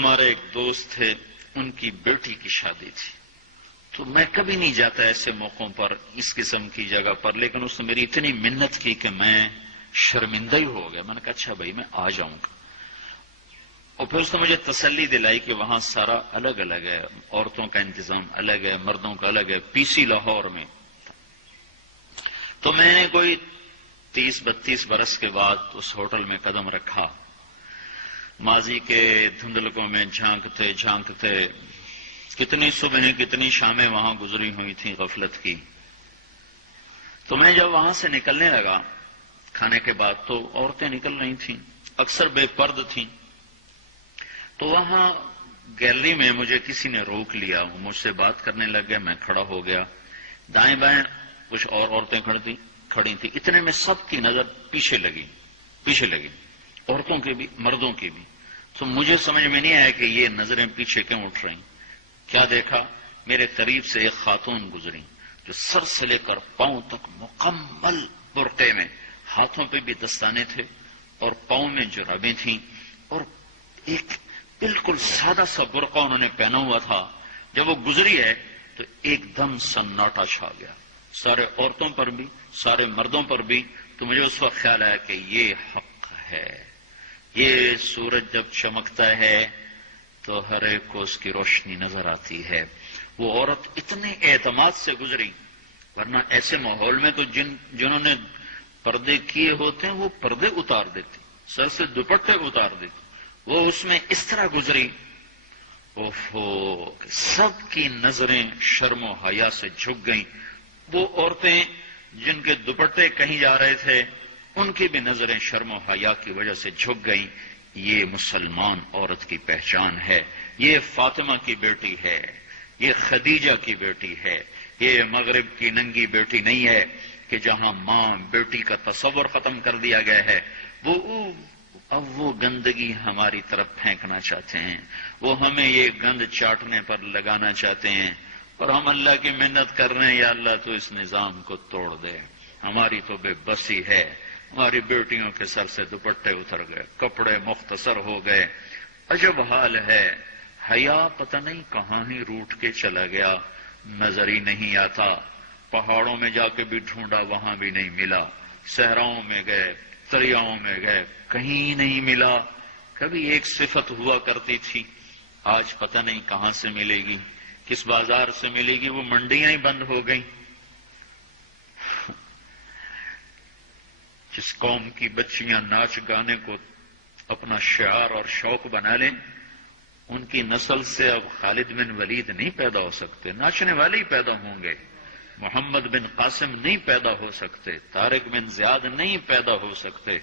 ہمارے ایک دوست تھے، ان کی بیٹی کی شادی تھی، تو میں کبھی نہیں جاتا ایسے موقعوں پر اس قسم کی جگہ پر، لیکن اس نے میری اتنی منت کی کہ میں شرمندہ ہی ہو گیا. میں نے کہا اچھا بھائی میں آ جاؤں گا. اور پھر اس نے مجھے تسلی دلائی کہ وہاں سارا الگ الگ ہے، عورتوں کا انتظام الگ ہے، مردوں کا الگ ہے. پی سی لاہور میں. تو میں نے کوئی 30-32 برس کے بعد اس ہوٹل میں قدم رکھا. ماضی کے دھندلکوں میں جھانکتے جھانکتے کتنی صبحیں کتنی شامیں وہاں گزری ہوئی تھیں غفلت کی. تو میں جب وہاں سے نکلنے لگا کھانے کے بعد، تو عورتیں نکل رہی تھیں، اکثر بے پرد تھیں. تو وہاں گیلری میں مجھے کسی نے روک لیا، وہ مجھ سے بات کرنے لگ گیا. میں کھڑا ہو گیا. دائیں بائیں کچھ اور عورتیں کھڑی تھیں. اتنے میں سب کی نظر پیچھے لگی، عورتوں کی بھی مردوں کی بھی. تو مجھے سمجھ میں نہیں آیا کہ یہ نظریں پیچھے کیوں اٹھ رہی. کیا دیکھا، میرے قریب سے ایک خاتون گزری جو سر سے لے کر پاؤں تک مکمل برقعے میں، ہاتھوں پہ بھی دستانے تھے اور پاؤں میں جرابیں تھیں، اور ایک بالکل سادہ سا برقع انہوں نے پہنا ہوا تھا. جب وہ گزری ہے تو ایک دم سناٹا چھا گیا، سارے عورتوں پر بھی سارے مردوں پر بھی. تو مجھے اس وقت خیال آیا کہ یہ حق ہے. یہ سورج جب چمکتا ہے تو ہر ایک کو اس کی روشنی نظر آتی ہے. وہ عورت اتنے اعتماد سے گزری، ورنہ ایسے ماحول میں تو جنہوں نے پردے کیے ہوتے ہیں وہ پردے اتار دیتے، سر سے دوپٹے اتار دیتے. وہ اس میں اس طرح گزری، سب کی نظریں شرم و حیا سے جھک گئیں. وہ عورتیں جن کے دوپٹے کہیں جا رہے تھے ان کی بھی نظریں شرم و حیا کی وجہ سے جھک گئیں. یہ مسلمان عورت کی پہچان ہے. یہ فاطمہ کی بیٹی ہے، یہ خدیجہ کی بیٹی ہے. یہ مغرب کی ننگی بیٹی نہیں ہے کہ جہاں ماں بیٹی کا تصور ختم کر دیا گیا ہے. اب وہ گندگی ہماری طرف پھینکنا چاہتے ہیں، وہ ہمیں یہ گند چاٹنے پر لگانا چاہتے ہیں، اور ہم اللہ کی منت کر رہے ہیں یا اللہ تو اس نظام کو توڑ دے. ہماری تو بے بسی ہے. ہماری بیٹیوں کے سر سے دوپٹے اتر گئے، کپڑے مختصر ہو گئے. عجب حال ہے. حیا پتہ نہیں کہاں ہی روٹ کے چلا گیا، نظر ہی نہیں آتا. پہاڑوں میں جا کے بھی ڈھونڈا، وہاں بھی نہیں ملا. صحراؤں میں گئے، دریاؤں میں گئے، کہیں نہیں ملا. کبھی ایک صفت ہوا کرتی تھی، آج پتہ نہیں کہاں سے ملے گی، کس بازار سے ملے گی. وہ منڈیاں ہی بند ہو گئیں. جس قوم کی بچیاں ناچ گانے کو اپنا شعار اور شوق بنا لیں، ان کی نسل سے اب خالد بن ولید نہیں پیدا ہو سکتے، ناچنے والے ہی پیدا ہوں گے. محمد بن قاسم نہیں پیدا ہو سکتے، طارق بن زیاد نہیں پیدا ہو سکتے.